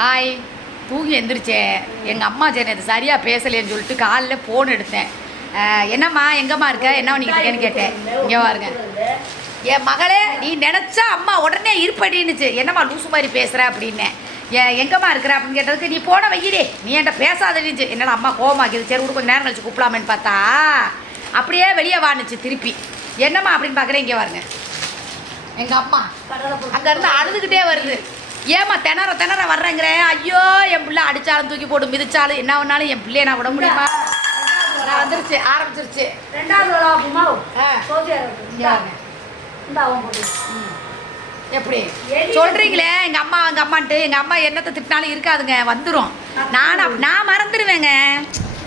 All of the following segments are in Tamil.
ஹாய் தூங்கி எந்திரிச்சேன் எங்கள் அம்மா சரி அது சரியாக பேசலேன்னு சொல்லிட்டு காலைல ஃபோன் எடுத்தேன். என்னம்மா எங்கம்மா இருக்க? என்ன பண்ணிக்கிட்டு கேட்டேன். இங்கே பாருங்க. என் மகளே நீ நினச்சா அம்மா உடனே இருப்படின்னுச்சு. என்னம்மா லூசு மாதிரி பேசுகிற அப்படின்னேன் ஏன் எங்கம்மா இருக்கிற அப்படின்னு கேட்டதுக்கு நீ போன வையிடே நீ என்கிட்ட பேசாதடிச்சு என்னடா அம்மா கோவமாக்கிது. சரி விடு கொஞ்சம் நேரம் கழிச்சு கூப்பிடலாமேன்னு பார்த்தா அப்படியே வெளியே வானுச்சு திருப்பி. என்னம்மா அப்படின்னு பார்க்குறேன் இங்கே பாருங்க. எங்கள் அம்மா அங்கேருந்து அழுதுகிட்டே வருது. ஏம்மா திணற திணற வர்றேங்கிறேன் ஐயோ என் பிள்ளை அடிச்சாலும் தூக்கி போட்டு மிதிச்சாலும் என்ன பண்ணாலும் என் பிள்ளைய நான் விட முடியுமா? நான் வந்துருச்சு ஆரம்பிச்சிருச்சு. ரெண்டாவது எப்படி? எலி சொல்றீங்களே எங்க அம்மா எங்க அம்மான்ட்டு. எங்க அம்மா என்னத்தை திட்டினாலும் இருக்காதுங்க வந்துடும் நான் நான் மறந்துடுவேங்க.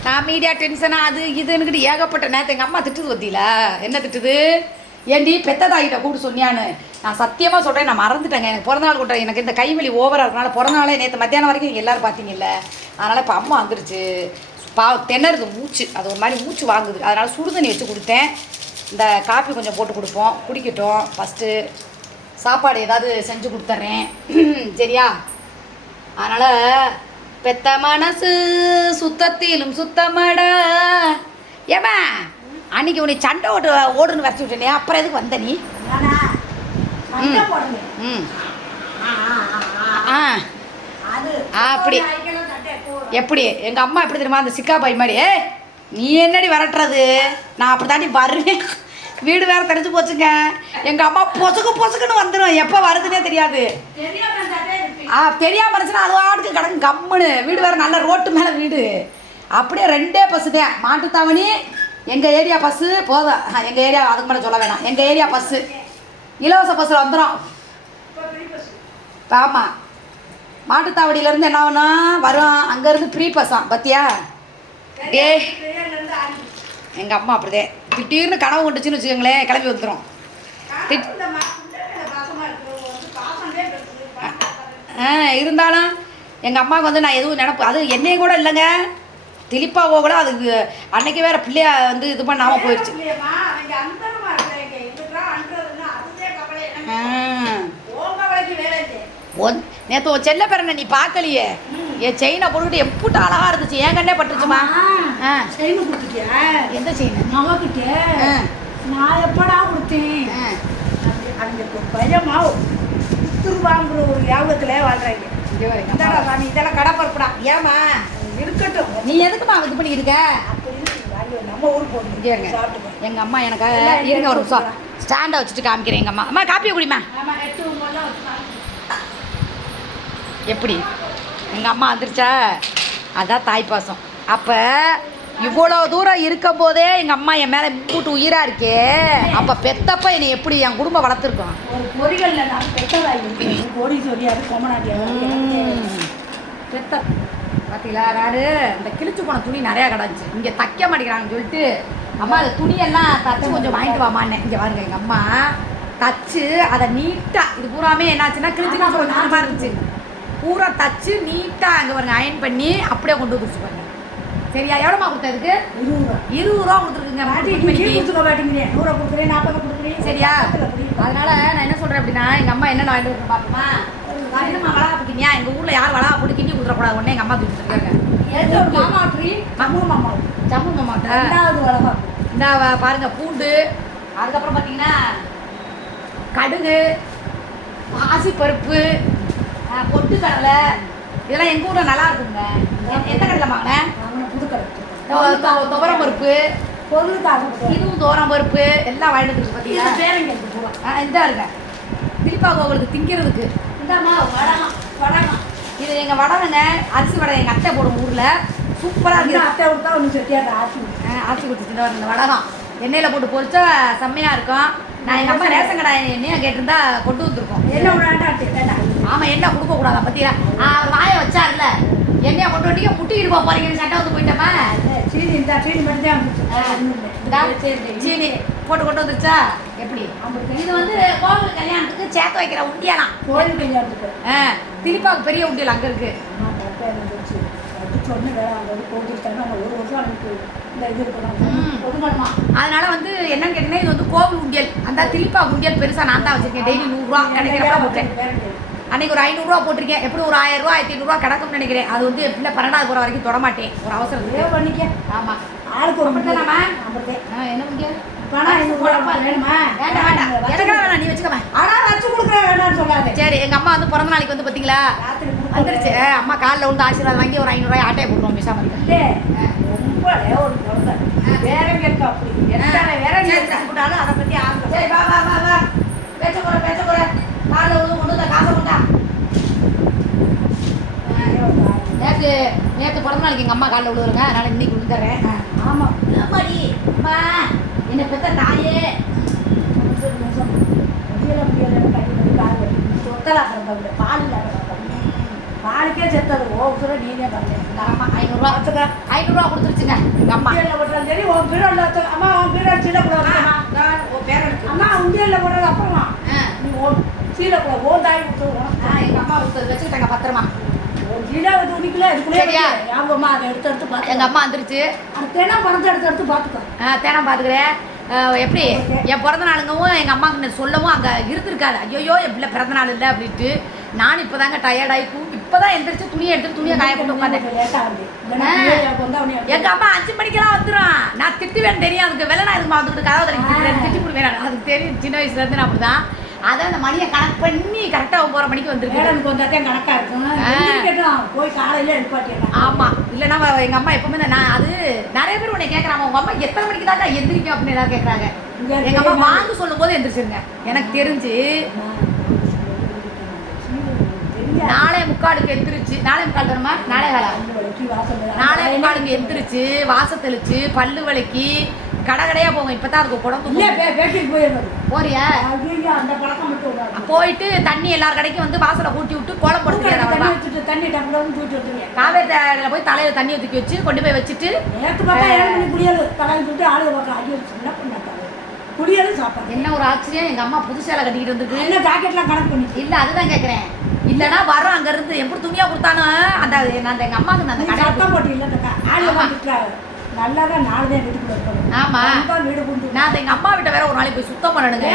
நான் மீடியா டென்ஷனா அது இதுன்னுக்கிட்டு ஏகப்பட்ட நேரத்தை எங்கள் அம்மா திட்டுது பத்தியில. என்ன திட்டுது? ஏண்டி பெத்த தாயிட்ட கூப்பிட்டு சொன்னியான்னு. நான் சத்தியமாக சொல்கிறேன் நான் மறந்துட்டேங்க. எனக்கு பிறந்த நாள் எனக்கு இந்த கைவலி ஓவராக இருக்கனால பிறந்தநாளே நேற்று மத்தியானம் வரைக்கும் நீங்கள் எல்லோரும் பார்த்தீங்கல்ல. அதனால் இப்போ அம்மா வந்துருச்சு. பா திணறுது மூச்சு அது ஒரு மாதிரி மூச்சு வாங்குது. அதனால் சுடுதண்ணி வச்சு கொடுத்தேன். இந்த காப்பி கொஞ்சம் போட்டு கொடுப்போம். குடிக்கட்டும். ஃபஸ்ட்டு சாப்பாடு ஏதாவது செஞ்சு கொடுத்துட்றேன் சரியா? அதனால் பெத்த மனசு சுத்தத்திலும் சுத்தமாடா. ஏமா அன்னைக்கு உன்னை சண்டை ஓட்டு ஓடுன்னு வரைச்சி விட்டேனே. அப்புறம் எதுக்கு வந்த நீ நானா சண்டை போடுங்க ம் ஆ, அப்படி. எப்படி? எங்கள் அம்மா எப்படி தெரியுமா அந்த சிக்கா பை மாதிரி? நீ என்னடி விரட்டுறது? நான் அப்படி தாண்டி வருவேன். வீடு வேற தெரிஞ்சு போச்சுங்க. எங்கள் அம்மா பொசுக்கு பொசுக்குன்னு வந்துடும் எப்போ வருதுன்னே தெரியாது. ஆ தெரியாம இருந்துச்சுன்னா அது வாட்டுக்கு கிடக்கு. கம்முன்னு. வீடு வேறு நல்ல ரோட்டு மேலே வீடு. அப்படியே ரெண்டே பஸ்ஸு தான். மாட்டுத்தாவணி எங்கள் ஏரியா பஸ்ஸு போதும். எங்கள் ஏரியா அதுக்கு மேலே சொல்ல வேணாம். எங்கள் ஏரியா பஸ்ஸு. இலவச பஸ்ஸில் வந்துடும். ஆமாம் மாட்டுத்தாவடியிலேருந்து என்ன ஆகணும் வரும் அங்கேருந்து ஃப்ரீ பஸ்ஸாம் பத்தியா? ஆரம்பி. எங்கள் அம்மா அப்படிதே. திடீர்னு கனவு கொண்டுச்சுன்னு வச்சுக்கோங்களேன் கிளம்பி வந்துடும் ஆ இருந்தாலும் எங்கள் அம்மாவுக்கு வந்து நான் எதுவும் நினப்பு அது என்னையும் கூட இல்லைங்க. திலிப்பாவோ கூட அதுக்கு அன்னைக்கு வேற பிள்ளைய வந்து இது பண்ணாமல் போயிடுச்சு இல்லையேம்மா, அவங்க அந்தரமா இருக்கிறவங்க. எங்களுக்கெல்லாம் அன்றதுன்னா அதுவே கவலை. ஆ உன் கவலைக்கு வேலை இல்லை. ஒன் நேற்று உன் செல்ல பிறனை நீ பார்க்கலையே? என் செயினை போட்டுக்கிட்டு எப்புட்டு அழகா இருந்துச்சு. என் கண்ணே பட்டுருச்சுமா? செயின் கொடுத்துட்டியா? எந்த செயின்? ஆ. நான் எப்படா கொடுத்தேன்? அவங்களுக்கு பயமா குத்துருவாங்கிற ஒரு ஞாபகத்துல வாழ்றாங்க. இதெல்லாம் கடப்பரப்புடா ஏமா இருக்கட்டும். நீ எதுக்குமா இது பண்ணியிருக்க நம்ம ஊருக்கு போகணும். இங்கே இருங்க சாப்பிட்டுக்கோ எங்கள் அம்மா எனக்கு இருங்க ஒரு நிமிஷம். ஸ்டாண்டை வச்சுட்டு காமிக்கிறேன் எங்கள் அம்மா. அம்மா காப்பியை குடிமா எப்படி? எங்கள் அம்மா வந்துருச்சா? அதான் தாய்ப்பாசம் அப்போ இவ்வளோ தூரம் இருக்கும் போதே எங்கள் அம்மா என் மேலே கூட்டு உயிராக இருக்கே. அப்போ பெத்தப்ப என்னை எப்படி என் குடும்பம் வளர்த்துருக்கோம்? ஒரு பொறிகள்ல நான் பெற்றதாகி கோடி சொல்லியாது கொமநாட்டியம் பெத்த பார்த்தீங்களா நாடு இந்த கிழிச்சு போன துணி நிறையா கிடந்துச்சு. இங்கே தைக்க மாட்டேங்கிறாங்கன்னு சொல்லிட்டு அம்மா அந்த துணியெல்லாம் தச்சு கொஞ்சம் வாங்கிட்டு வாமான்னு இங்கே பாருங்க எங்கள் அம்மா தச்சு அதை நீட்டாக இது பூராமே என்னாச்சுன்னா கிழிச்சு கிழிச்சு கொஞ்சம் மாதிரி இருந்துச்சு. பூரா தச்சு நீட்டாக அங்கே பாருங்க அயன் பண்ணி அப்படியே கொண்டு வந்துருச்சு பாருங்க சரியா? எவ்வளோமா கொடுத்ததுக்கு? இருபது ரூபா. கொடுத்துருக்குங்க கொடுக்குறேன் நாற்பது கொடுக்குறேன் சரியா? அதனால நான் என்ன சொல்றேன் அப்படின்னா எங்க அம்மா என்ன வாங்கிட்டு வரணும் பாப்போமா என்னம்மா வளா பிடிக்கிங்க எங்க ஊர்ல யார் வளா பிடி கிண்டி கொடுத்துடக்கூடாது உடனே எங்க அம்மா தூக்கி இருக்காங்க எந்த ஒரு மாமா ட்ரீ மாமா. ஜம்மு மாமாட்ட ரெண்டாவது வளமா இந்த பாருங்க பூண்டு. அதுக்கப்புறம் பார்த்தீங்கன்னா கடுகு பாசிப்பருப்பு அஹ், பொட்டுக்கடலை. இதெல்லாம் எங்கள் ஊரில் நல்லா இருக்குங்க. எந்த கடையில் வாங்கினேன் அவனை புதுக்கடை. துவரம் பருப்பு பொருளுக்காக இதுவும் துவரம் பருப்பு எல்லாம் வாங்கிட்டு பார்த்தீங்களா பேரங்க இருக்கு இந்த இருங்க. திலிப்பா கோவிலுக்கு திங்கிறதுக்கு. இந்தாம்மா வடகம் வடகம் இது எங்கள் வடகங்க அரிசி வடை எங்கள் அத்தை போடும் ஊரில். சூப்பராக இருக்குது அத்தை விட்டா ஒன்று செட்டியாக ஆச்சு அரிசி கொடுத்துட்டு வர இந்த வடகம் எண்ணெயில் போட்டு பொரிச்சா செம்மையாக இருக்கும். நான் எங்கள் அம்மா ரேஷன் கடை எண்ணெயாக கேட்டிருந்தா கொண்டு வந்திருக்கோம். என்ன விடாண்டா ஆமாம் எண்ணெய் கொடுக்கக்கூடாதா பற்றியா அவர் வாயை வச்சார்ல எண்ணெயை கொண்டு வண்டிக்க முட்டிக்கிட்டு போக போறீங்கன்னு சட்டை வந்து போயிட்டோமா. சீனி இந்த சீனி மட்டும் தான் சீனி. போட்டு கொண்டு வந்துருச்சா? எப்படி? இது வந்து கோவில் கல்யாணத்துக்கு சேர்த்து வைக்கிற உண்டியலாம். கோயில் கல்யாணத்துக்கு? ஆ திலிப்பாவுக்கு பெரிய உண்டியல் அங்கே இருக்குது கோவில் தானே பொதுமடமா அதனால வந்து என்னன்னு கேட்டீங்கன்னா இது வந்து கோவில் உண்டியல். அந்த திலிப்பா உண்டியல் பெருசா நான் தான் வச்சிருக்கேன். டெய்லி நூறுரூவா கிடைக்கிறப்ப போட்டேன். அன்னைக்கு ஒரு ஐநூறுரூவா போட்டிருக்கேன். எப்படி ஒரு ஆயிரம் ரூபா ஆயிரத்தி ஐநூறுரூவா கிடக்கும்னு நினைக்கிறேன். அது வந்து எப்படில பன்னெண்டாவது போகிற வரைக்கும் தொட மாட்டேன். ஒரு ஏதோ பண்ணிக்க. ஆமாம் ஆளுக்கு ஒரு? அப்படித்தான். ஆ என்ன முடியாது பணம் வேணுமா? வேண்டாம் வேண்டாம். எனக்கெல்லாம் வேணாம் நீ வச்சுக்கமா. ஆனா வச்சு கொடுக்குறேன் வேணாம்னு சொல்லாதே. சரி எங்கள் அம்மா வந்து பிறந்த நாளைக்கு வந்து பார்த்தீங்களா வந்துருச்சு. அம்மா காலில் வந்து ஆசீர்வாதம் வாங்கி ஒரு ஐநூறுரூவா ஆட்டையை போட்டுருவோம் பேசாம ரொம்ப ஒரு குழந்தை. வேற கேட்க அப்படி. எத்தனை வேற நீ போட்டாலும் அதை பத்தி ஆகும் சரி வா வா வா வா. பேச்ச போற பேச்ச போற காலில் கொண்டு வந்த காசை கொண்டா. நேற்று நேற்று பிறந்த நாளைக்கு எங்கள் அம்மா காலில் விழுவுறங்க அதனால் இன்னைக்கு விழுந்துறேன் ஆமா. அம்மாடி அம்மா. என்னை பெத்த தாயே. முடியல முடியல கை வலி கால் வலி சொத்தலா பிறந்தவங்க பால் இல்லாத பாலுக்கே செத்தது. ஓ சொல்ல நீனே பண்ணல இந்த அம்மா ஐநூறுரூவா ஐநூறுரூவா கொடுத்துருச்சுங்க எங்கள் அம்மா. உண்டியல்ல போட்டாலும் சரி உன் பீரோல வச்ச அம்மா உன் பீரோ சீல கூட அம்மா. உண்டியல்ல போடுறது அப்புறமா. நீ ஓ சீல கூட ஓ தாய் கொடுத்து ஆ எங்கள் அம்மா கொடுத்தது. வச்சுக்கிட்டாங்க பத்திரமா. சீலா வந்து உனிக்கல இதுக்குள்ளே சரியா? ஞாபகமா அதை எடுத்து எடுத்து பார்த்து எங்கள் அம்மா வந்துருச்சு. அடுத்தேனா பணத்தை எடுத்து எடுத்து பார்த்துக்கோ. ஆ, தேனம் பார்த்துக்கிறேன். எப்படி? என் பிறந்த நாளுங்கவும் எங்கள் அம்மாவுக்கு நான் சொல்லவும் அங்கே இருந்திருக்காது. ஐயோ என் பிள்ளை பிறந்த நாள் இல்லை அப்படின்ட்டு நான் இப்போ தாங்க டயர்டாகி இப்போ தான் எந்திரிச்சு துணியை எடுத்து துணியை காய போட்டு உட்காந்தேன் லேட்டா வந்து ஆ. இல்லைன்னா எங்கள் அம்மா அஞ்சு மணிக்கெல்லாம் வந்துடும் நான் திட்டுவேன் தெரியும். அதுக்கு வெள்ளை நான் இதுமா வந்துக்கிட்டு கதவு திறந்து திட்டி போடுவேன் அதுக்கு தெரியும். சின்ன வயசுலேருந்து நான் அப்படி தான் அதான் அந்த மணியை கணக்கு பண்ணி கரெக்டாக ஒம்பது மணிக்கு வந்திருக்கு மேடம்க்கு வந்தாதான் கணக்கா இருக்கும். போய் காலையில எழுப்பாட்டிடலாம் ஆமாம் இல்லைன்னா எங்கள் அம்மா எப்பவுமே நான் அது நிறைய பேர் உன்னை கேட்குறாங்க உங்கள் அம்மா எத்தனை மணிக்கு தாங்க எந்திரிக்கும் அப்படின்னு எல்லாரும் கேட்குறாங்க எங்கள் அம்மா? வாங்க சொல்லும் போது எந்திரிச்சிருங்க. எனக்கு தெரிஞ்சு தெரியாது. நாளை முக்காலுக்கு எந்திரிச்சு நாளை முக்கால் தருமா நாளை காலா? முக்காலுக்கு எந்திரிச்சு வாச தெளிச்சு பல்லு வலிக்கு கடை கடையாக போங்க இப்போ தான் அதுக்கு குடம்பு. போறியா. போயிட்டு தண்ணி எல்லார் கடைக்கும் வந்து வாசலை கூட்டி விட்டு கோலம் தூக்கி போட்டு தண்ணி தூக்கி. காவேரி போய் தலையில் தண்ணி ஊற்றி வச்சு கொண்டு போய் வச்சுட்டு. குடியல் சாப்பாடு. என்ன ஒரு ஆச்சரியம்? எங்கள் அம்மா புது சேலை கட்டிக்கிட்டு வந்துருக்கு. என்ன ஜாக்கெட்லாம் கணக்கு பண்ணிச்சு இல்லை அதுதான் கேட்குறேன் இல்லைன்னா வரோம் அங்கேருந்து. எப்படி துணியாக கொடுத்தானோ? அந்த அந்த எங்கள் அம்மாவுக்கு அந்த கடையில் சத்தம் போட்டு இல்லை ஆளுக ஆமா. வந்துட்டாங்க நல்லா தான் நாலு தான் வீட்டுக்குள்ள இருக்கணும் வீடு புந்து நான் எங்கள் அம்மா வீட்டை வேற ஒரு நாளைக்கு போய் சுத்தம் பண்ணணுங்க.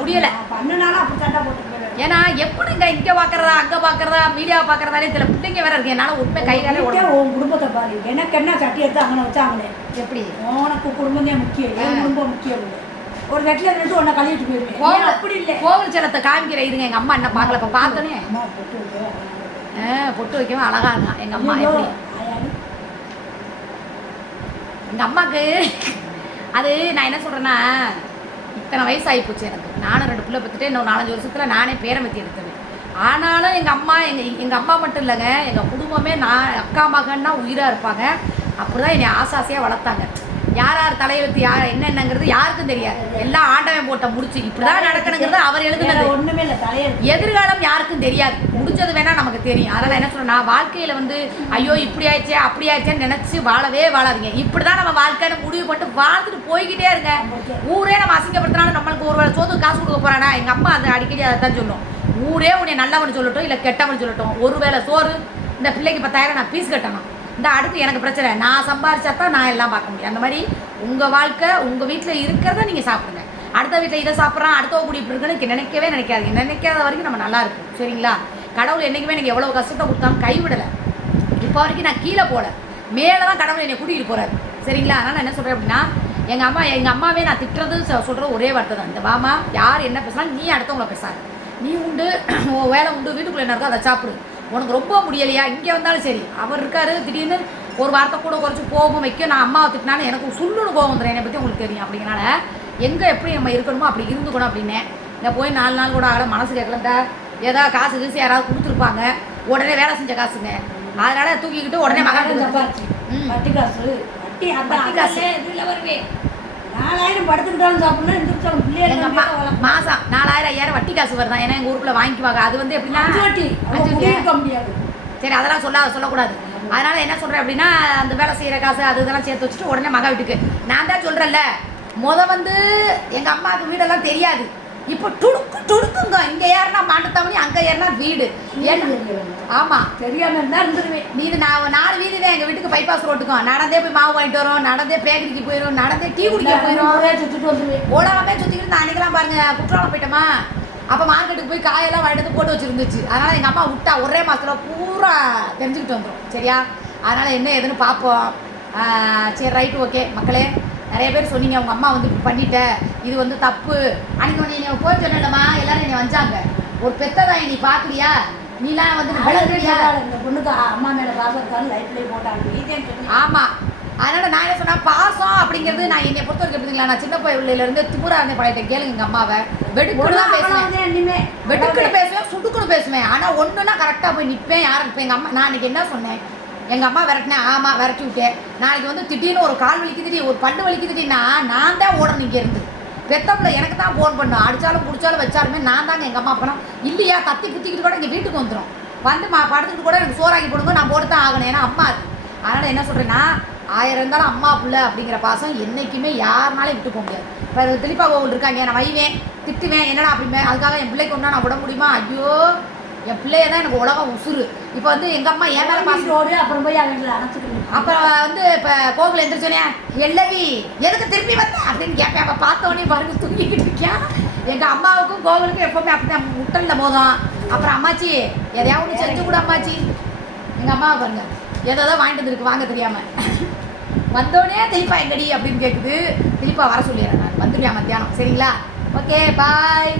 முடியல. பண்ணுனாலும் அப்படி சண்டை போட்டு ஏன்னா எப்படிங்க இங்க பாக்குறதா அங்க பாக்குறதா மீடியா பாக்குறதாலே சில பிள்ளைங்க வேற இருக்கு. என்னால உண்மை கை காலே உன் குடும்பத்தை பாரு. எனக்கு என்ன சட்டி எடுத்து அங்கே வச்சாங்களே எப்படி? உனக்கு குடும்பம் தான் முக்கியம். என். குடும்பம் முக்கியம் இல்லை. ஒரு வெட்டில ரெண்டு உன்னை கழுவிட்டு போயிருவேன் கோவில் அப்படி இல்லை? கோவில் செலத்தை காமிக்கிற. இருங்க எங்க அம்மா என்ன பார்க்கல. இப்ப பார்த்தோன்னே. அம்மா போட்டு வைக்கவும் அழகா இருக்கான் எங்க அம்மா எப்படி? ஆயாடி. எங்க அம்மாக்கு அது நான் என்ன சொல்றேன்னா இத்தனை வயசு ஆகி போச்சு எனக்கு. நானும் ரெண்டு பிள்ளை பத்துட்டு இன்னும் நாலஞ்சு வருஷத்துல நானே பேரம்பத்தி எடுத்தேன். ஆனாலும் எங்க அம்மா எங்க எங்க அம்மா மட்டும் இல்லைங்க. எங்க குடும்பமே நான் அக்கா மகன்னா உயிரா இருப்பாங்க. அப்படிதான் என்னை ஆசை ஆசையா வளர்த்தாங்க. யார் யார் தலையெழுத்து யார் என்னென்னங்கிறது யாருக்கும் தெரியாது. எல்லாம் ஆண்டவன் போட்ட முடிச்சு. இப்படிதான் நடக்கணுங்கிறது அவர் எழுதுனது. ஒண்ணுமே இல்லை தலையெழுத்து. எதிர்காலம் யாருக்கும் தெரியாது. முடிஞ்சது வேணா நமக்கு தெரியும். அதனால என்ன சொல்றேன் நான் வாழ்க்கையில வந்து ஐயோ இப்படி ஆயிடுச்சே அப்படி ஆயிடுச்சேன்னு நினைச்சு வாழவே வாழாதீங்க. இப்படிதான் நம்ம வாழ்க்கைன்னு முடிவு பண்ணிட்டு வாழ்ந்துட்டு போய்கிட்டே இருங்க. ஊரே நம்ம அசிங்கப்படுத்தினாலும் நம்மளுக்கு ஒரு வேளை சோத்து காசு கொடுக்க போறானா? எங்க அம்மா அது அடிக்கடி அதை தான் சொல்லும். ஊரே உன்னை நல்லவன் சொல்லட்டும் இல்ல கெட்டவன் சொல்லட்டும். ஒருவேளை சோறு இந்த பிள்ளைக்கு பத்தாயிரம் நான் பீஸ் கட்டணும். இந்த அடுத்து எனக்கு பிரச்சனை. நான் சம்பாரிச்சா தான் நான் எல்லாம் பார்க்க முடியும். அந்த மாதிரி உங்கள் வாழ்க்கை உங்கள் வீட்டில் இருக்கிறத நீங்கள் சாப்பிடுங்க. அடுத்த வீட்டில் இதை சாப்பிட்றான் அடுத்த கூடி இப்படி இருக்குன்னு நினைக்கவே நினைக்காது நினைக்காத வரைக்கும் நம்ம நல்லா இருக்கும் சரிங்களா? கடவுள் என்றைக்குமே எனக்கு எவ்வளோ கஷ்டத்தை கொடுத்தாலும் கைவிடலை. இப்போ வரைக்கும் நான் கீழே போகல. மேலே தான் கடவுள் என்னை கூட்டிகிட்டு போகிறாரு சரிங்களா? அதனால் நான் என்ன சொல்கிறேன் அப்படின்னா எங்கள் அம்மா எங்கள் அம்மாவே நான் திட்டுறது சொல்கிற ஒரே வார்த்தை தான். இந்த வாமா யார் என்ன பேசுனாலும் நீ அடுத்தவங்கள பேசாது. நீ உண்டு வேலை உண்டு வீட்டுக்குள்ளே என்ன இருக்கோ அதை சாப்பிடு. உனக்கு ரொம்ப முடியலையா? இங்கே வந்தாலும் சரி. அவர் இருக்காரு திடீர்னு ஒரு வார்த்தை கூட குறைச்சி கோபம் வைக்க நான் அம்மாவை திட்டினாலும் எனக்கு சுள்ளுன்னு கோபம் வந்துடும் என்னை பற்றி உங்களுக்கு தெரியும். அப்படிங்கிறனால எங்கே எப்படி நம்ம இருக்கணுமோ அப்படி இருந்துக்கணும் அப்படின்னேன் இந்த போய் நாலு நாள் கூட ஆகல மனசு கேட்கலந்த ஏதாவது காசு கீசு யாராவது கொடுத்துருப்பாங்க. உடனே வேலை செஞ்ச காசுங்க. அதனால தூக்கிக்கிட்டு உடனே மகன். வட்டி காசு. வட்டி காசு. இதுல வருவே நாலாயிரம் படுத்துக்கிட்டாலும் சாப்பிடணும். எந்திரிச்சாலும் பிள்ளைகள் மாசம் நாலாயிரம் ஐயாயிரம் வட்டி காசு வருதான் ஏன்னா எங்க ஊருக்குள்ள வாங்கிக்குவாங்க. அது வந்து எப்படின்னா வட்டி. முடியாது. சரி அதெல்லாம் சொல்ல சொல்லக்கூடாது. அதனால என்ன சொல்றேன் அப்படின்னா அந்த வேலை செய்யற காசு அது இதெல்லாம் சேர்த்து வச்சுட்டு உடனே மக வீட்டுக்கு. நான் தான் சொல்றேன்ல முத வந்து எங்க அம்மாவுக்கு வீடெல்லாம் தெரியாது. இப்போ துடுக்கு துடுக்குங்க. இங்க ஏறினா மாட்டுத்தாமணி அங்க ஏறினா வீடு. ஏன்னா ஆமா. தெரியாம இருந்தா இருந்துருவேன். வீடு நான் நாலு வீடு தான் எங்க வீட்டுக்கு பைபாஸ் ரோட்டுக்கும் நடந்தே போய் மாவு வாங்கிட்டு வரோம். நடந்தே பேக்கரிக்கு போயிடும் நடந்தே டீ குடிக்க போயிடும் சுத்திட்டு வந்துருவேன். உலகமே சுத்திக்கிட்டு நான் அன்னைக்கெல்லாம் பாருங்க குற்றாலம் போயிட்டோமா? அப்போ மார்க்கெட்டுக்கு போய் காயெல்லாம் வாங்கிட்டு போட்டு வச்சுருந்துச்சு. அதனால் எங்கள் அம்மா விட்டா. ஒரே மாதத்தில் பூரா தெரிஞ்சுக்கிட்டு வந்துடும் சரியா? அதனால் என்ன ஏதுன்னு பார்ப்போம் சரி ரைட்டு ஓகே மக்களே நிறைய பேர் சொன்னீங்க. உங்கள் அம்மா வந்து இப்படி பண்ணிட்ட. இது வந்து தப்பு. அன்னைக்கு ஒன்று நீ போய் சொன்னேன்டம்மா எல்லாரும் என்னை வந்தாங்க ஒரு பெத்ததாய் நீ பார்க்கலையா நீலாம் வந்து இந்த பொண்ணுக்கு அம்மா மேல பாசம் இருக்கான்னு லைஃப்லயே போட்டாங்க. நீதேன்னு சொல்லி ஆமா. அதனால நான் என்ன சொன்னா பாசம் அப்படிங்கிறது நான் என்னை பொறுத்த வரைக்கும் எப்படிங்களா நான் சின்ன பிள்ளையில இருந்து திமுறா இருந்தேன் பழைய கேளுங்க எங்க அம்மாவை. வெடுக்குன்னு தான் பேசுவேன். வெடுக்குன்னு பேசுவேன் சுடுக்குன்னு பேசுவேன். ஆனா ஒண்ணுனா கரெக்டா போய் நிப்பேன் யாரும் இப்போ எங்க அம்மா நான் அன்னைக்கு என்ன சொன்னேன்? எங்க அம்மா விரட்டினேன் ஆமா விரட்டி விட்டேன். நாளைக்கு வந்து திடீர்னு ஒரு கால் வலிக்குதுடி ஒரு பண்டு வலிக்குதுடின்னா நான் தான் ஓடணும் இங்க இருந்து. பெத்தப்பிள்ள எனக்கு தான் ஃபோன் பண்ணும் அடித்தாலும் பிடிச்சாலும் வச்சாலுமே நான் தாங்க எங்கள் அம்மா அப்பா இல்லையா கத்தி குத்திக்கிட்டு கூட இங்கே வீட்டுக்கு வந்துடும் வந்து மா படுத்துக்கிட்டு கூட எனக்கு சோறாக்கி போடுங்க நான் போட்டு தான் ஆகணும். ஏன்னா அம்மா அது. அதனால் என்ன சொல்கிறேன்னா ஆயிரம் இருந்தாலும் அம்மா பிள்ளை அப்படிங்கிற பாசம் என்றைக்குமே யாருனாலும் விட்டு போக முடியாது. இப்போ திலீப்பா கோவில் இருக்காங்க நான் வைவேன் திட்டுவேன் என்னடா அப்படிமே அதுக்காக என் பிள்ளைக்கு ஒன்றா நான் விட முடியுமா? ஐயோ என் பிள்ளைய தான் எனக்கு உலகம் உசுறு. இப்போ வந்து எங்கள் அம்மா என் மேலே பாசம். ரோடு அப்புறம் போய் அவங்களை அணைச்சிக்கணும் அப்புறம் வந்து இப்போ கோகுல் எந்திரிச்சோனே எல்லவி எதுக்கு திரும்பி வந்த? அப்படின்னு கேட்பேன். அப்போ பார்த்தோன்னே பாருங்க தூங்கிக்கிட்டு இருக்கேன். எங்கள் அம்மாவுக்கும் கோகுலுக்கும் எப்பவுமே அப்படிதான். முட்டல்ல மோதும். அப்புறம் அம்மாச்சி எதையாவது ஒன்று செஞ்சு கூட அம்மாச்சி. எங்கள் அம்மாவை பாருங்க ஏதோ வாங்கிட்டு வந்துருக்கு வாங்க தெரியாமல் வந்தோடனே திலீப்பா எங்கடி? அப்படின்னு கேட்குது திலீப்பா வர சொல்லிடுறேன் நான். வந்துடுவேன் மத்தியானம்? சரிங்களா? Okay bye.